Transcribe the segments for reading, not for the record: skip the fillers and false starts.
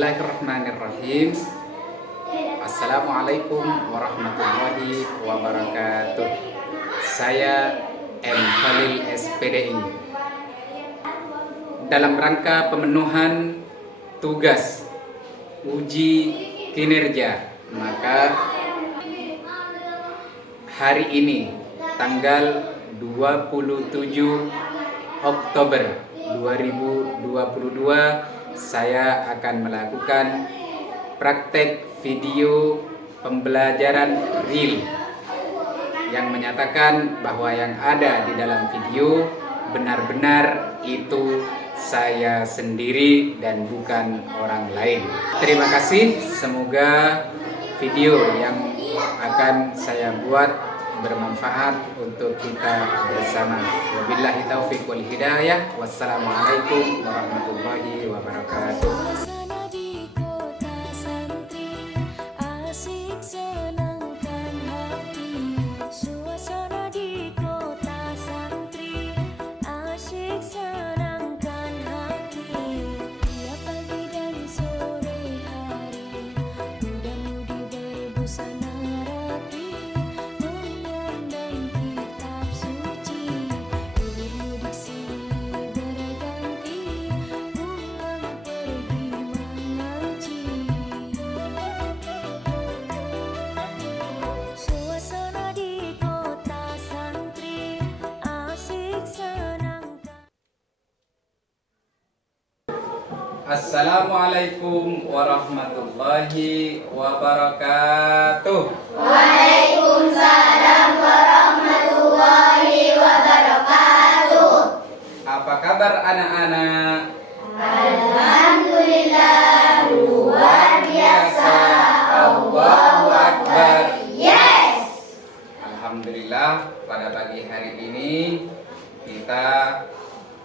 Bismillahirrahmanirrahim. Assalamualaikum warahmatullahi wabarakatuh. Saya M. Khalil SPDI. Dalam rangka pemenuhan tugas uji kinerja, maka hari ini tanggal 27 Oktober 2022 saya akan melakukan praktek video pembelajaran real yang menyatakan bahwa yang ada di dalam video benar-benar itu saya sendiri dan bukan orang lain. Terima kasih, semoga video yang akan saya buat bermanfaat untuk kita bersama. Wabillahi taufiq wal hidayah. Wassalamualaikum warahmatullahi wabarakatuh. Assalamualaikum warahmatullahi wabarakatuh. Waalaikumsalam warahmatullahi wabarakatuh. Apa kabar anak-anak? Alhamdulillah, luar biasa. Allahu Akbar. Yes. Alhamdulillah, pada pagi hari ini kita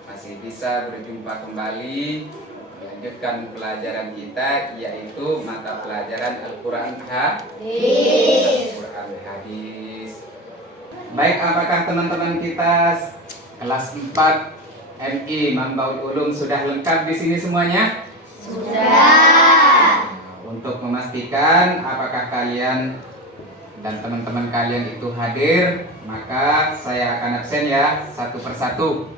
masih bisa berjumpa kembali melanjutkan pelajaran kita, yaitu mata pelajaran Al-Quran Hadis. Baik, apakah teman-teman kita kelas 4 MI Mambaul Ulum sudah lengkap di sini semuanya? Sudah. Untuk memastikan apakah kalian dan teman-teman kalian itu hadir, maka saya akan absen ya satu persatu.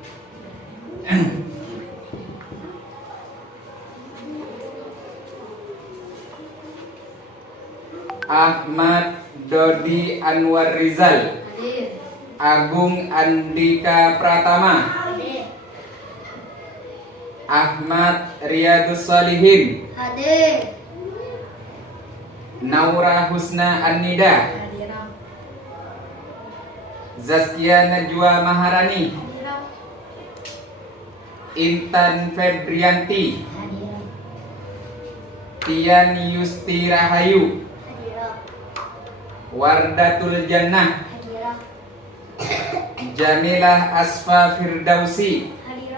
Ahmad Dodi Anwar Rizal, Hadir. Agung Andika Pratama, Hadir. Ahmad Riyadus Salihin, Hadir. Naura Husna Annida, Hadir. Zaskia Najwa Maharani, Hadir. Intan Febrianti, Hadir. Tian Yusti Rahayu, Hadir. Wardatul Jannah, Hadir. Jamilah Asfa Firdausi, Hadir.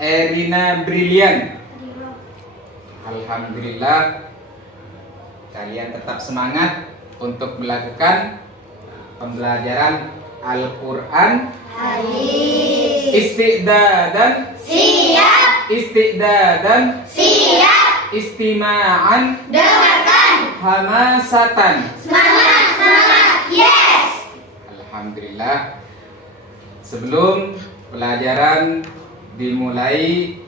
Erina Brilian. Hadir. Alhamdulillah, kalian tetap semangat untuk melakukan pembelajaran Al-Quran Hadis. isti'dadan, Siap. isti'dadan, Siap. istima'an, Dengarkan. hamasatan. Semangat, semangat. Yes. Alhamdulillah, sebelum pelajaran dimulai,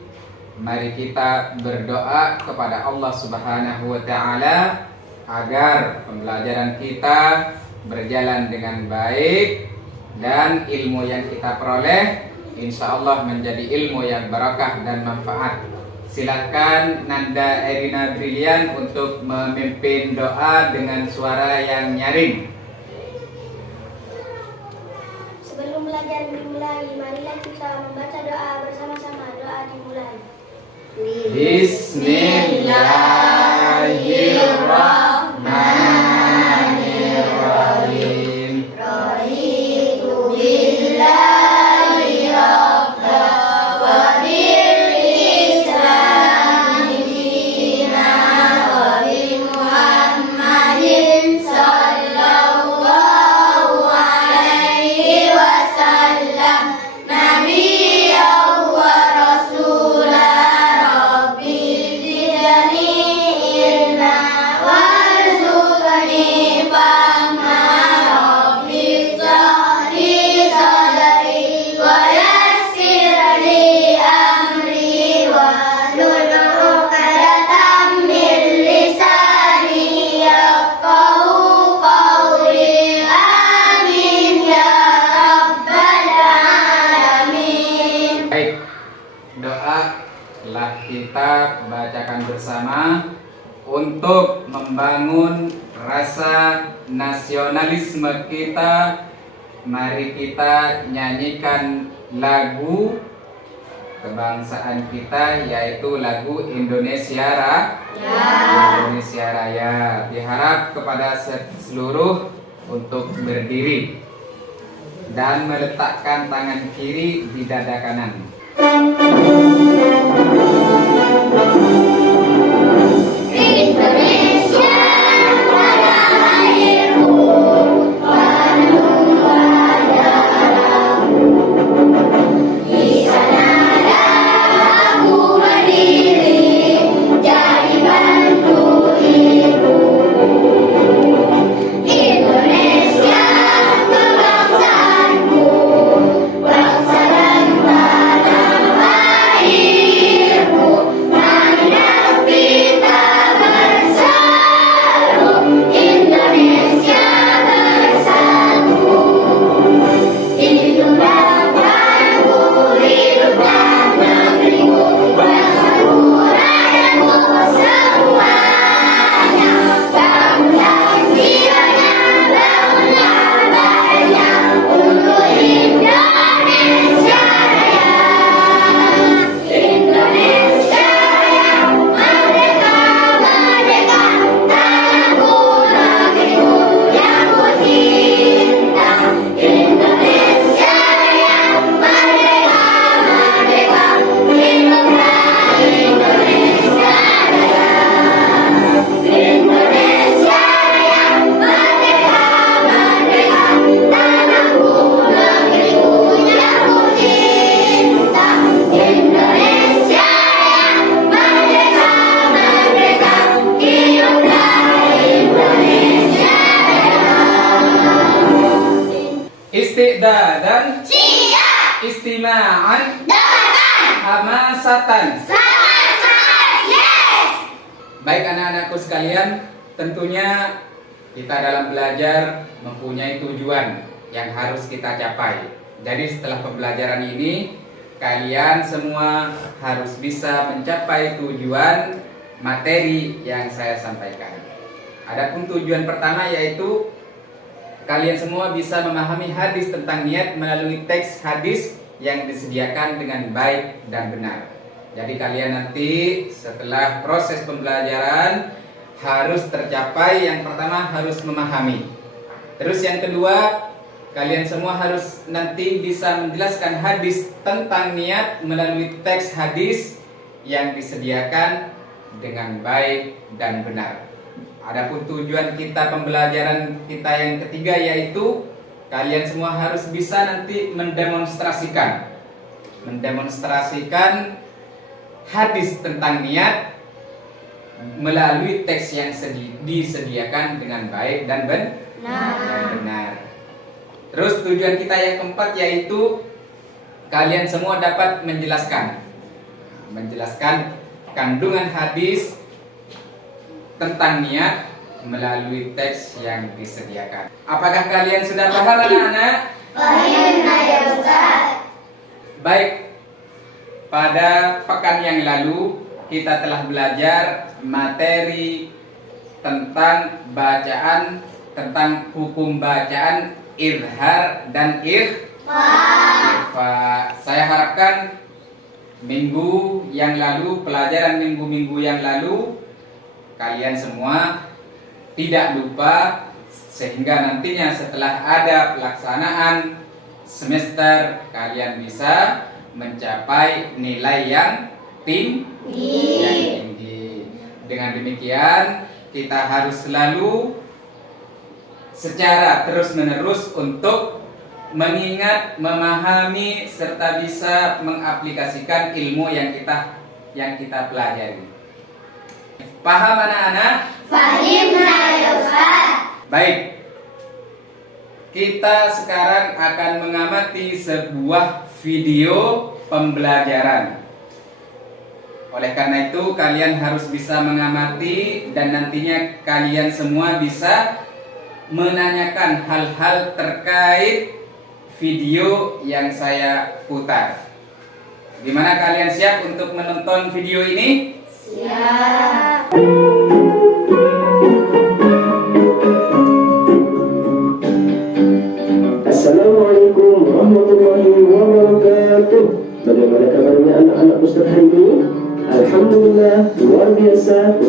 mari kita berdoa kepada Allah Subhanahu wa Ta'ala agar pembelajaran kita berjalan dengan baik dan ilmu yang kita peroleh insya Allah menjadi ilmu yang barakah dan manfaat. Silakan Nanda Erina Brilian untuk memimpin doa dengan suara yang nyaring. Sebelum pelajaran dimulai, marilah kita membaca doa bersama-sama. Doa dimulai. Bismillahirrahmanirrahim. Raditu billahi rabba wa bil islami dina wa bi Muhammadin sallallahu alaihi wasallam nabiyyan wa rasulan rabbil untuk membangun rasa nasionalisme kita, mari kita nyanyikan lagu kebangsaan kita, yaitu lagu Indonesia Indonesia Raya. Diharap kepada seluruh untuk berdiri dan meletakkan tangan kiri di dada kanan. Indonesia tanah airku, tanah darahku. Di sanalah aku berdiri, jadi bantu ibuku. Indonesia kebangsaanku, bangsa dan tanah airku. Marilah kita bersatu, Indonesia bersatu. Hiduplah bangku, hiduplah negeriku, bangsaku, rakyatku semuanya. Bangunlah jiwanya, bangunlah badannya untuk Indonesia Raya. Indonesia Raya, merdeka, merdeka, tanahku, negeriku yang ku cinta. Indonesia Raya, merdeka, merdeka, hiduplah Indonesia Raya. Indonesia Raya, merdeka, merdeka, tanahku, negeriku yang ku cinta. Indonesia Raya, merdeka, merdeka, hiduplah Indonesia Raya. Istiqdadan, Siap, istima'an, dengarkan, hamasatan. sama-sama, yes. Baik anak-anakku sekalian, tentunya kita dalam belajar mempunyai tujuan yang harus kita capai. Jadi setelah pembelajaran ini, kalian semua harus bisa mencapai tujuan materi yang saya sampaikan. Adapun tujuan pertama yaitu kalian semua bisa memahami hadis tentang niat melalui teks hadis yang disediakan dengan baik dan benar. Jadi kalian nanti setelah proses pembelajaran harus tercapai, yang pertama harus memahami. Terus yang kedua, kalian semua harus nanti bisa menjelaskan hadis tentang niat melalui teks hadis yang disediakan dengan baik dan benar. Adapun tujuan kita pembelajaran kita yang ketiga yaitu kalian semua harus bisa nanti mendemonstrasikan hadis tentang niat melalui teks yang disediakan dengan baik dan benar. Terus tujuan kita yang keempat yaitu kalian semua dapat menjelaskan kandungan hadis tentang niat melalui teks yang disediakan. Apakah kalian sudah paham anak-anak? Paham ya Ustaz. Baik, pada pekan yang lalu kita telah belajar materi tentang bacaan, tentang hukum bacaan, izhar dan ikhfa. Saya harapkan minggu yang lalu, pelajaran minggu-minggu yang lalu, kalian semua tidak lupa, sehingga nantinya setelah ada pelaksanaan semester kalian bisa mencapai nilai yang tinggi. Dengan demikian kita harus selalu secara terus-menerus untuk mengingat, memahami serta bisa mengaplikasikan ilmu yang kita pelajari. Paham anak-anak? Paham ya Ustaz. Baik. Kita sekarang akan mengamati sebuah video pembelajaran. Oleh karena itu kalian harus bisa mengamati dan nantinya kalian semua bisa menanyakan hal-hal terkait video yang saya putar. Gimana kalian siap untuk menonton video ini? Siap.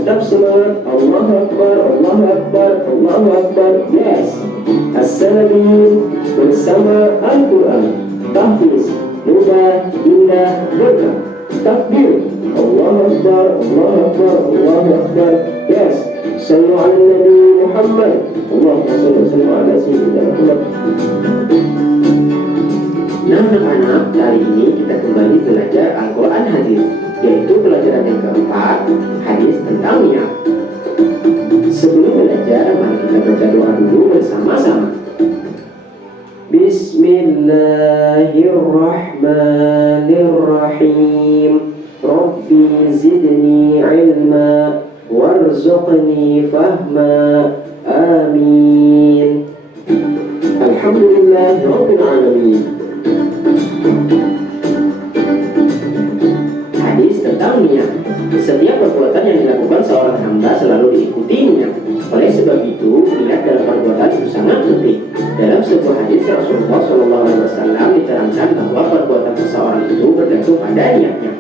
Tetap semangat. Allahu Akbar, Allahu Akbar, Allahu Akbar. Yes. As-Salamin bersama Al-Quran. Tahfiz, mudah, indah, berkah. Takbir. Allahu Akbar, Allahu Akbar, Allahu Akbar. Yes. Sallu ala Nabi Muhammad. Allahumma salli ala Sayyidina Muhammad. Nah anak-anak, kali ini kita kembali belajar Al-Quran hadis, yaitu pelajaran yang keempat, hadis tentang niat. Sebelum belajar, mari kita baca doa dulu bersama-sama. Bismillahirrahmanirrahim. Rabbi zidni ilma warzuqni fahma. Amin. Alhamdulillah Rabbil Alamin. Hadis tentang niat. Setiap perbuatan yang dilakukan seorang hamba selalu diikutinya. Oleh sebab itu, niat dalam perbuatan itu sangat penting. Dalam sebuah hadis Rasulullah SAW diterangkan bahwa perbuatan seseorang itu bergantung pada niatnya.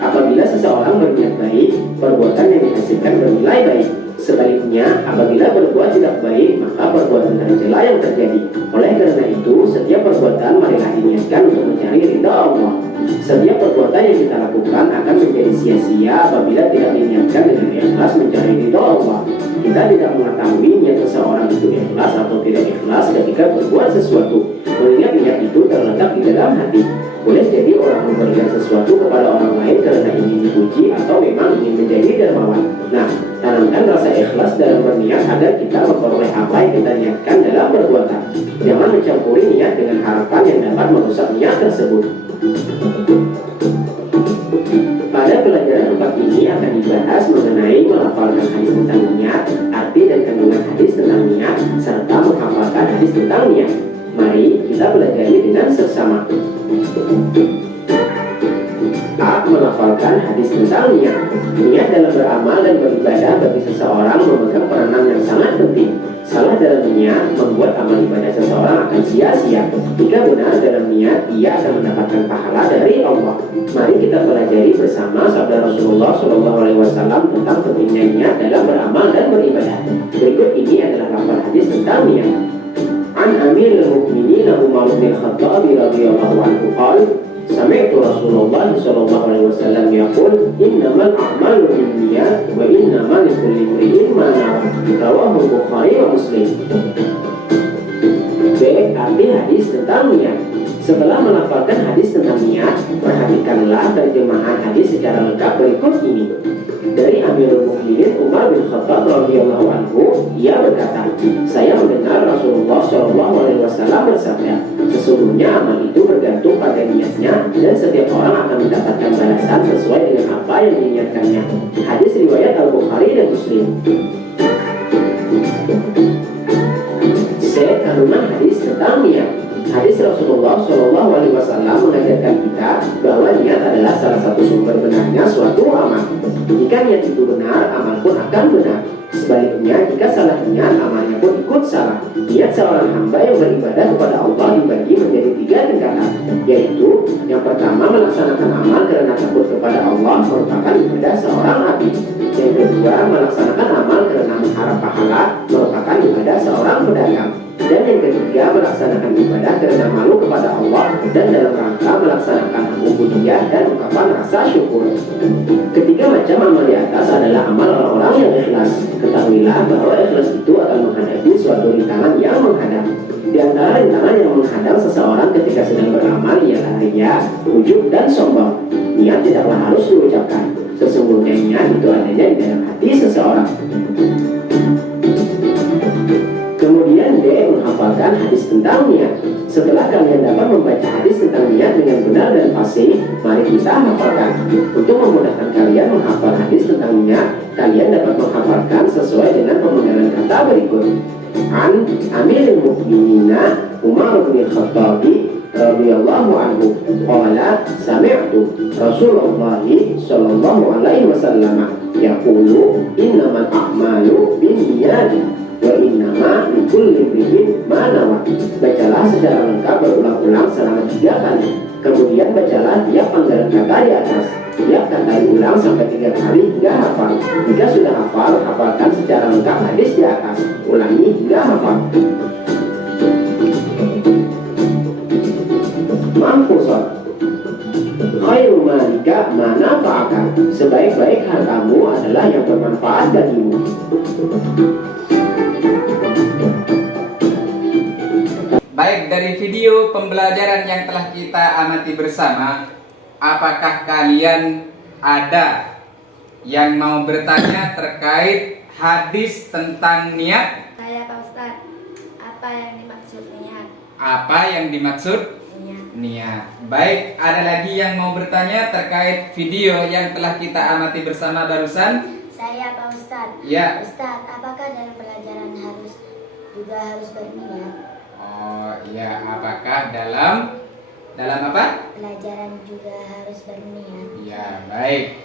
Apabila seseorang berniat baik, perbuatan yang dihasilkan bernilai baik. Sebaliknya, apabila berbuat tidak baik, maka perbuatan tercela yang terjadi. Oleh karena itu, setiap perbuatan marilah diniatkan untuk mencari ridha Allah. Setiap perbuatan yang kita lakukan akan menjadi sia-sia apabila tidak diniatkan dengan ikhlas mencari ridha Allah. Kita tidak mengetahui niat seseorang itu ikhlas atau tidak ikhlas ketika berbuat sesuatu. Mengingat niat itu terletak di dalam hati. Boleh jadi orang memberikan sesuatu kepada orang lain karena ingin dipuji atau memang ingin menjadi dermawan. Nah, tanamkan rasa ikhlas dalam berniat agar kita memperoleh apa yang kita niatkan dalam perbuatan. Jangan mencampuri niat dengan harapan yang dapat merusak niat tersebut. Pada pelajaran 4 ini akan dibahas mengenai melafalkan hadis tentang niat, arti dan kandungan hadis tentang niat, serta menghafalkan hadis tentang niat. Mari kita pelajari dengan seksama. A. Melafalkan hadis tentang niat. Niat dalam beramal dan beribadah bagi seseorang memegang peranan yang sangat penting. Salah dalam niat membuat amal ibadah seseorang akan sia-sia. Jika benar dalam niat, ia akan mendapatkan pahala dari Allah. Mari kita pelajari bersama sabda Rasulullah SAW tentang pentingnya niat dalam beramal dan beribadah. Berikut ini adalah lafal hadis tentang niat. An Amirul Mukminin Umar bin Khattab radhiyallahu anhu qala sami'tu Rasulullah sallallahu alaihi wasallam yaqul innamal a'malu binniyat wa innamal likulli imri'in ma nawa. Rawahu Bukhari wa Muslim. B. Arti hadis tentang niat. Setelah melafalkan hadis tentang niat, perhatikanlah terjemahan hadis secara lengkap berikut ini. Dari Amirul Mukminin Umar bin Khattab radhiyallahu anhu, ia berkata, saya mendengar Rasulullah SAW bersabda, sesungguhnya amal itu bergantung pada niatnya dan setiap orang akan mendapatkan balasan sesuai dengan apa yang diniatkannya. Hadis riwayat Al-Bukhari dan Muslim. C. Kandungan hadis tentang niat. Hadis Rasulullah SAW mengajarkan kita bahwa niat adalah salah satu sumber benarnya suatu amal. Jika niat itu benar, amal pun akan benar. Sebaliknya, jika salah niat, amalnya pun ikut salah. Niat seorang hamba yang beribadah kepada Allah dibagi menjadi 3 tingkatan, yaitu yang pertama melaksanakan amal karena takut kepada Allah merupakan ibadah seorang abid. Yang kedua, melaksanakan amal karena mengharap pahala merupakan ibadah seorang pedagang. Dan yang ketiga, melaksanakan ibadah karena malu kepada Allah dan dalam rangka melaksanakan ubudiyah dan ungkapan rasa syukur. Ketiga macam amal di atas adalah amal orang-orang yang ikhlas. Ketahuilah bahwa ikhlas itu akan menghadapi suatu rintangan yang menghadang. Di antara rintangan yang menghadang seseorang ketika sedang beramal ialah riya, ujub, dan sombong. Niat tidaklah harus diucapkan. Sesungguhnya niat itu adanya di dalam hati seseorang. Kemudian D. Menghafalkan hadis tentang niat. Setelah kalian dapat membaca hadis tentang niat dengan benar dan fasih, mari kita hafalkan. Untuk memudahkan kalian menghafal hadis tentang niat, kalian dapat menghafalkan sesuai dengan pemegangan kata berikut. An Amirul Mukminin Umar bin Khattab radhiyallahu anhu qala sami'tu Rasulullah sallallahu alaihi wasallam yaqulu innamal a'malu binniyat Wa innama likulli imri'in ma nawa. Bacalah secara lengkap berulang-ulang selama 3 kali. Kemudian bacalah tiap panggalan kata di atas. Tiap kata diulang sampai 3 kali hingga hafal. Jika sudah hafal, hafalkan secara lengkap hadis di atas. Ulangi hingga hafal. Manfusat. Khairu malika ma nafa'aka. Sebaik-baik hartamu adalah yang bermanfaat bagimu. Baik, dari video pembelajaran yang telah kita amati bersama, apakah kalian ada yang mau bertanya terkait hadis tentang niat? Saya Pak Ustadz, apa yang dimaksud niat? Apa yang dimaksud niat? Baik, ada lagi yang mau bertanya terkait video yang telah kita amati bersama barusan? Saya Pak Ustadz. Ya. Ustadz, apakah dalam pelajaran juga harus berniat? Oh iya, apakah dalam apa? Pelajaran juga harus berniat. Ya, baik.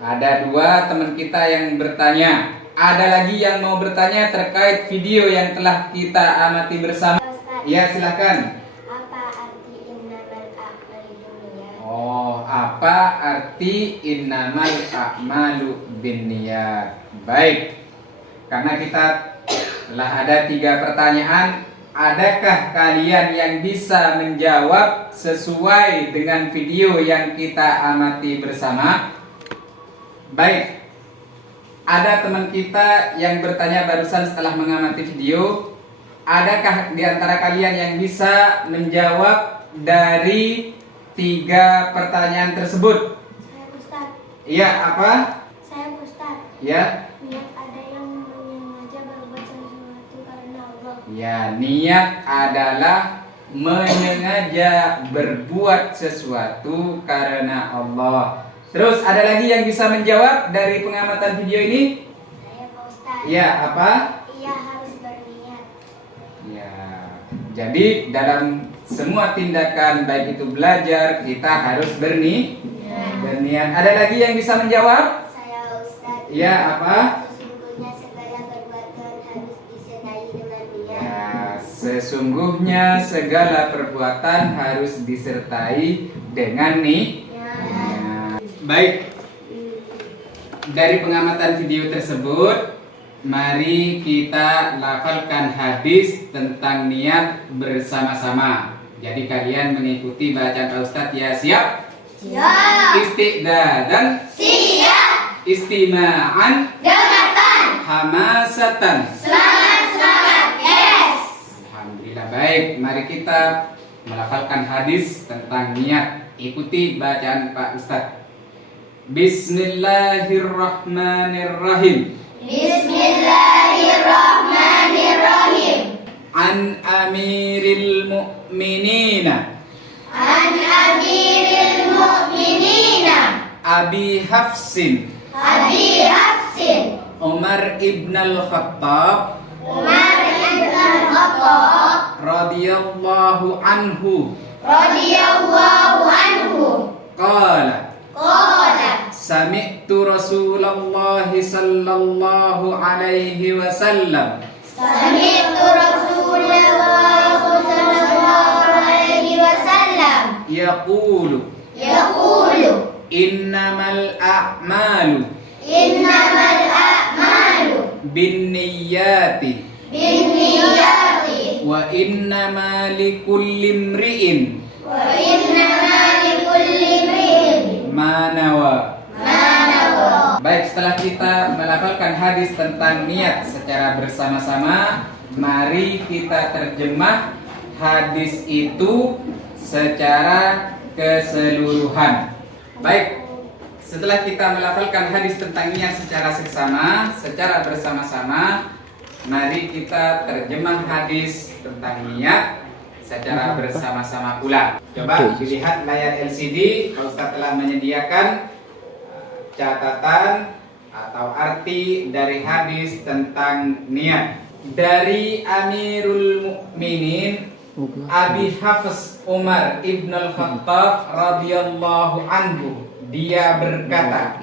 Ada 2 teman kita yang bertanya. Ada lagi yang mau bertanya terkait video yang telah kita amati bersama? Pak Ustadz, Ya, silakan. apa arti innamal a'malu binniyat? Oh, apa arti innamal a'malu binniyat? Baik. Karena kita telah ada 3 pertanyaan, adakah kalian yang bisa menjawab sesuai dengan video yang kita amati bersama? Baik. Ada teman kita yang bertanya barusan setelah mengamati video, adakah di antara kalian yang bisa menjawab dari 3 pertanyaan tersebut? Saya Ustadz. Iya, apa? Saya Ustadz. Ya. Niat ada yang menyengaja berbuat sesuatu karena Allah. Ya, niat adalah menyengaja berbuat sesuatu karena Allah. Terus ada lagi yang bisa menjawab dari pengamatan video ini? Saya Pak Ustadz. Ya, apa? Iya, harus berniat. Ya. Jadi dalam semua tindakan baik itu belajar, kita harus berniat. Ada lagi yang bisa menjawab? Saya Ustadz. Ya, apa? Sesungguhnya segala perbuatan harus disertai dengan niat. Ya, sesungguhnya segala perbuatan harus disertai dengan niat. Baik, dari pengamatan video tersebut, mari kita lafalkan hadis tentang niat bersama-sama. Jadi kalian mengikuti bacaan Pak Ustadz ya, siap? Siap. Istiqdadan, Siap. istima'an, Dengarkan. hamasatan. Semangat. Yes. Alhamdulillah, baik. Mari kita melafalkan hadis tentang niat. Ikuti bacaan Pak Ustadz. Bismillahirrahmanirrahim. Bismillahirrahmanirrahim. An amiril mu'minina An amiril mu'minina Abi Hafsin Abi Hafsin Umar ibn al-Khattab Umar ibn al-Khattab radhiyallahu anhu radhiyallahu anhu qala qala sami'tu Rasulullah sallallahu alaihi wasallam sami'tu Rasulullah sallallahu alaihi wasallam yaqulu innamal a'malu binniyati binniyati wa innama likulli imri'in wa innama likulli imri'in ma nawa. ma nawa. Baik, setelah kita melafalkan hadis tentang niat secara bersama-sama, mari kita terjemah hadis itu secara keseluruhan. Baik, setelah kita melafalkan hadis tentang niat secara seksama, secara bersama-sama, mari kita terjemah hadis tentang niat secara bersama-sama pula. Coba dilihat layar LCD, Pak Ustadz telah menyediakan catatan atau arti dari hadis tentang niat. Dari Amirul Mukminin Abi Hafs Umar ibn al-Khattab radhiyallahu anhu, dia berkata,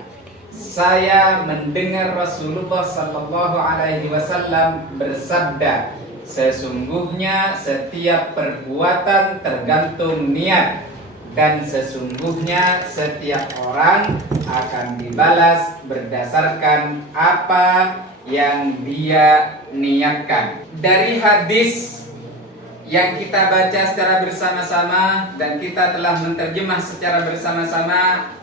saya mendengar Rasulullah Sallallahu Alaihi Wasallam bersabda, sesungguhnya setiap perbuatan tergantung niat, dan sesungguhnya setiap orang akan dibalas berdasarkan apa yang dia niatkan. Dari hadis yang kita baca secara bersama-sama dan kita telah menerjemah secara bersama-sama,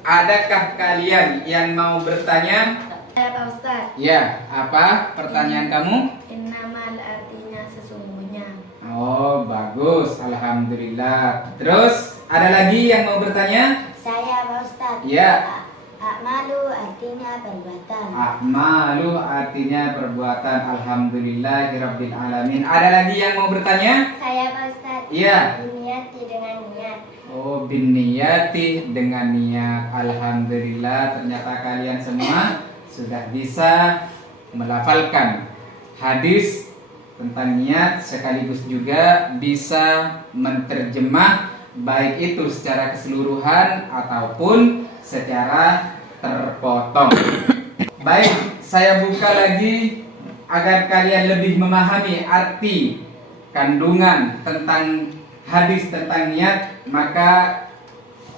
adakah kalian yang mau bertanya? Saya Pak Ustaz. Ya, apa pertanyaan kamu? Innamal artinya sesungguhnya. Oh, bagus, alhamdulillah. Terus ada lagi yang mau bertanya? Saya Pak Ustaz. Ya. A'malu artinya perbuatan. A'malu artinya perbuatan. Alhamdulillahirabbil alamin. Ada lagi yang mau bertanya? Saya Pak Ustaz. Iya. Niyati dengan niat. Oh, binniyati dengan niat. Alhamdulillah, ternyata kalian semua sudah bisa melafalkan hadis tentang niat, sekaligus juga bisa menerjemah baik itu secara keseluruhan ataupun secara terpotong. Baik, saya buka lagi agar kalian lebih memahami arti kandungan tentang hadis tentang niat, maka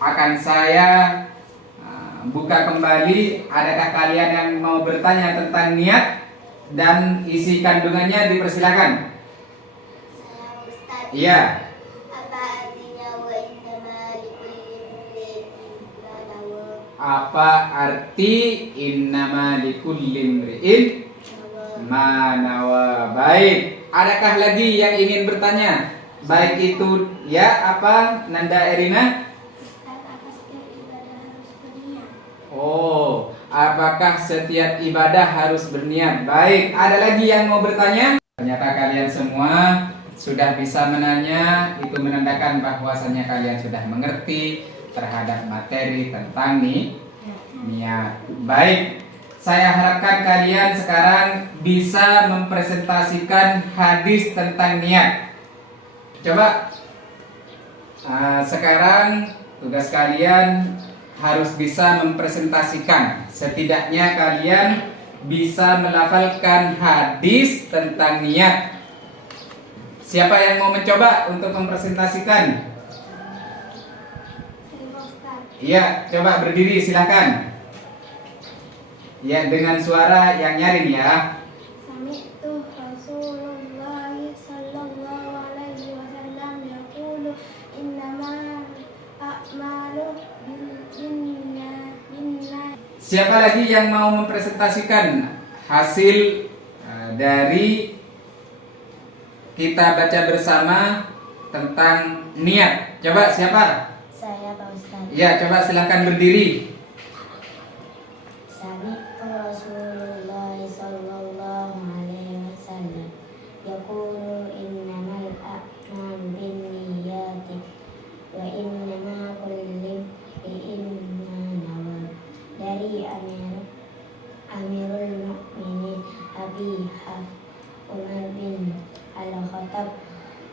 akan saya buka kembali. Adakah kalian yang mau bertanya tentang niat dan isi kandungannya? Dipersilakan. Saya Ustaz. Iya. Apa artinya wa innama likulli imri'in ma nawa? Apa arti innama likulli imri'in ma nawa? Baik. Adakah lagi yang ingin bertanya? Baik itu ya apa Nanda Erina? Ustaz, apa setiap ibadah harus berniat? Oh, apakah setiap ibadah harus berniat? Baik, ada lagi yang mau bertanya? Ternyata kalian semua sudah bisa menanya. Itu menandakan bahwasannya kalian sudah mengerti terhadap materi tentang niat. Baik, saya harapkan kalian sekarang bisa mempresentasikan hadis tentang niat. Coba sekarang tugas kalian harus bisa mempresentasikan. Setidaknya kalian bisa melafalkan hadis tentang niat. Siapa yang mau mencoba untuk mempresentasikan? Saya Pak Ustaz. Iya, coba berdiri silakan. Ya, dengan suara yang nyaring ya. Sami'tu Rasulullah sallallahu alaihi wasallam yaqulu innamal a'malu binniyat. Siapa lagi yang mau mempresentasikan hasil dari kita baca bersama tentang niat? Coba siapa? Saya Pak Ustaz. Ya, coba silakan berdiri. Sami'tu Rasulullah sallallahu alaihi wasallam yaqulu innamal a'malu binniyati wa innama kulli imri'in ma nawa. Dari Amirul Mukminin Abi Umar bin Al-Khattab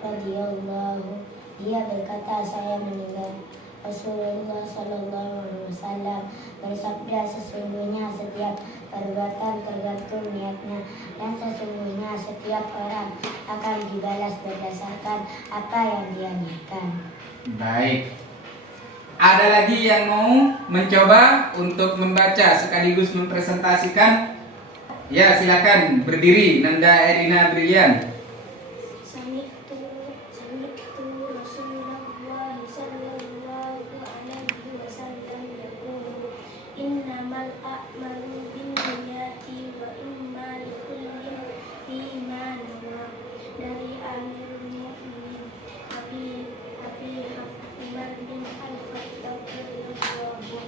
radhiyallahu, dia berkata, saya mendengar Rasulullah sallallahu alaihi wasallam bersabda, sesungguhnya setiap perbuatan tergantung niatnya, dan sesungguhnya setiap orang akan dibalas berdasarkan apa yang dia niatkan. Baik. Ada lagi yang mau mencoba untuk membaca sekaligus mempresentasikan? Ya, silakan berdiri. Nanda Erina Brilian. Sami'tu Rasulullah sallallahu alaihi wasallam yaqulu innamal a'malu binniyati wa inna likulli imri'in ma nawa. Dari Amirul Mukminin Abi Umar bin Al-Khattab radhiyallahu,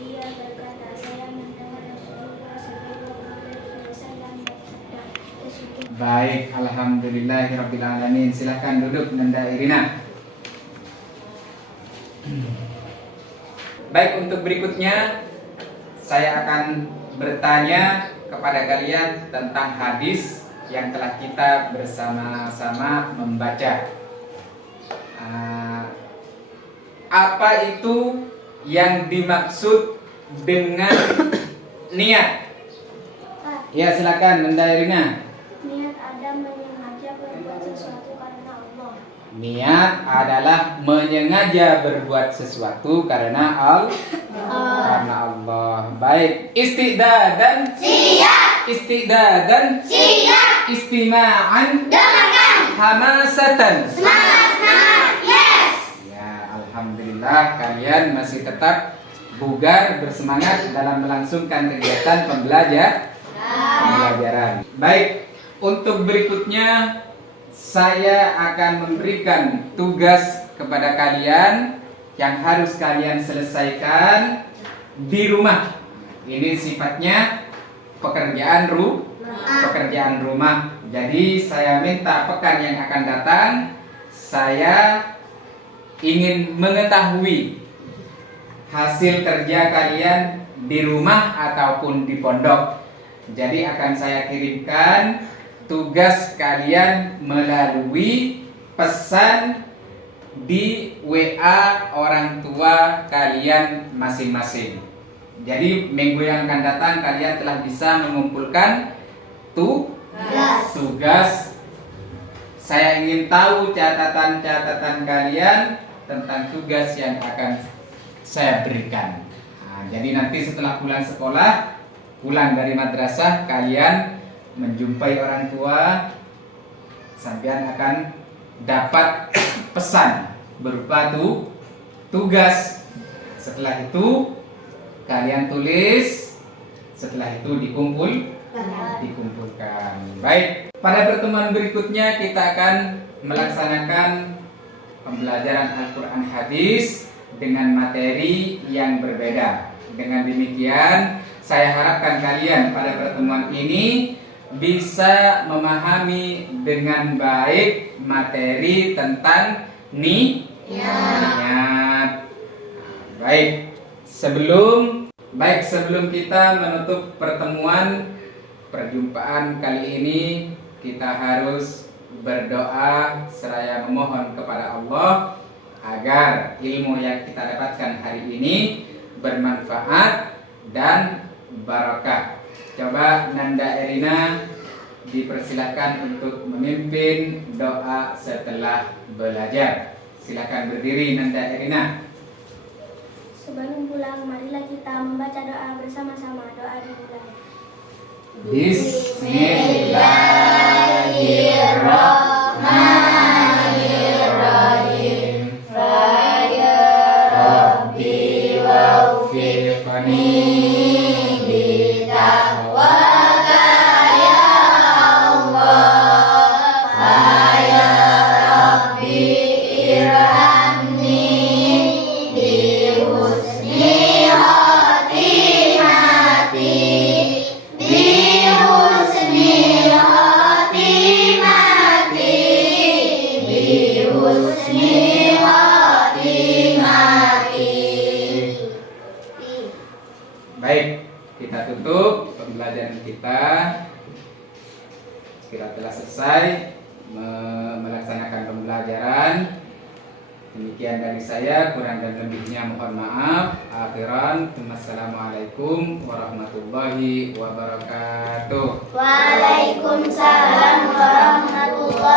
dia berkata, saya mendengar Rasulullah sallallahu alaihi wasallam bersabda, sesungguhnya. Baik, alhamdulillahirabbil alamin. Silakan duduk Nanda Irina. Baik, untuk berikutnya saya akan bertanya kepada kalian tentang hadis yang telah kita bersama-sama membaca. Apa itu yang dimaksud dengan niat. Pak, Ya, silakan Nanda Irina. niat Adam menyengaja berbuat sesuatu karena Allah. Niat adalah menyengaja berbuat sesuatu karena karena Allah. Baik, istidadan siap. Istidadan siap. Istima'an dengarkan. Hamasatan semangat. Yes. Ya, alhamdulillah kalian masih tetap bugar bersemangat dalam melangsungkan kegiatan pembelajaran. Baik, untuk berikutnya saya akan memberikan tugas kepada kalian yang harus kalian selesaikan di rumah. Ini sifatnya pekerjaan rumah. Jadi saya minta pekan yang akan datang saya ingin mengetahui hasil kerja kalian di rumah ataupun di pondok. Jadi akan saya kirimkan tugas kalian melalui pesan di WA orang tua kalian masing-masing. Jadi minggu yang akan datang kalian telah bisa mengumpulkan tugas. Saya ingin tahu catatan-catatan kalian tentang tugas yang akan saya berikan. Nah, jadi nanti setelah pulang dari madrasah, kalian menjumpai orang tua, sampean akan dapat pesan berupa tugas. Setelah itu kalian tulis, setelah itu dikumpulkan. Baik, pada pertemuan berikutnya kita akan melaksanakan pembelajaran Al-Quran Hadis dengan materi yang berbeda. Dengan demikian, saya harapkan kalian pada pertemuan ini bisa memahami dengan baik materi tentang niat. Baik, sebelum kita menutup perjumpaan kali ini, kita harus berdoa seraya memohon kepada Allah agar ilmu yang kita dapatkan hari ini bermanfaat dan barokah. Coba Nanda Erina dipersilakan untuk memimpin doa setelah belajar. Silakan berdiri Nanda Erina. Sebelum pulang, marilah kita membaca doa bersama-sama. Doa dimulai. Bismillahirrahmanirrahim. Ya Rabbi waffiqni bitaqwaka ya Allah. Ya Rabbi irhamni bihusni khatimati. Baik, kita tutup pembelajaran kita. Kita telah selesai melaksanakan pembelajaran. Demikian dari saya, kurang dan lebihnya mohon maaf. Akhiran, wassalamualaikum warahmatullahi wabarakatuh. Waalaikumsalam warahmatullahi